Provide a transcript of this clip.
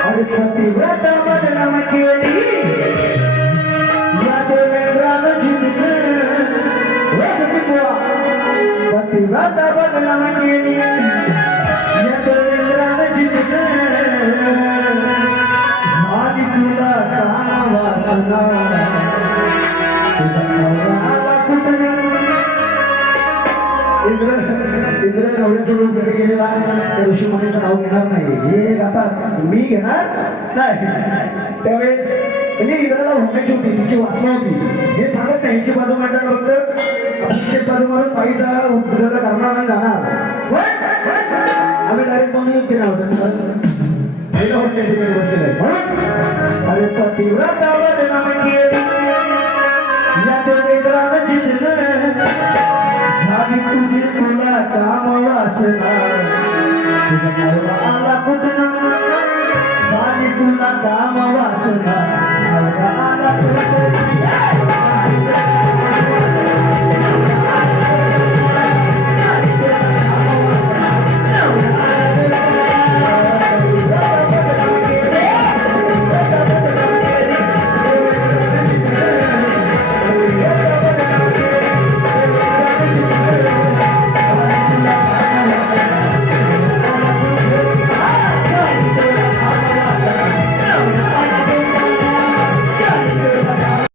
अरे पतिव्रता बदनाम केली या देवेंद्रानं जिंकलं पतिव्रता बदनाम केली या देवेंद्रानं जिंकलं झाली तुला काम वासना तुझा नवरा आला कुठं इंद्र नवऱ्याकडून घरी गेलेला त्या ऋषीमुनीचं नाव घेणार नाही हे आता मी घेणार नाही त्यावेळेस इंद्राला भोगायची होती तिची वासना होती हे सांगत नाही यांची बाजू मांडणार फक्त अभिषेक बाजू मारून पायीचा उद्योग करणार आणि जाणार आम्ही डायरेक्ट म्हणून केला होता अरे पतिव्रता बदनाम केली या देवेंद्रानं जिंकलं झाली तुझी तुला काम वासना तुझा नवरा आला कुठं झाली तुला काम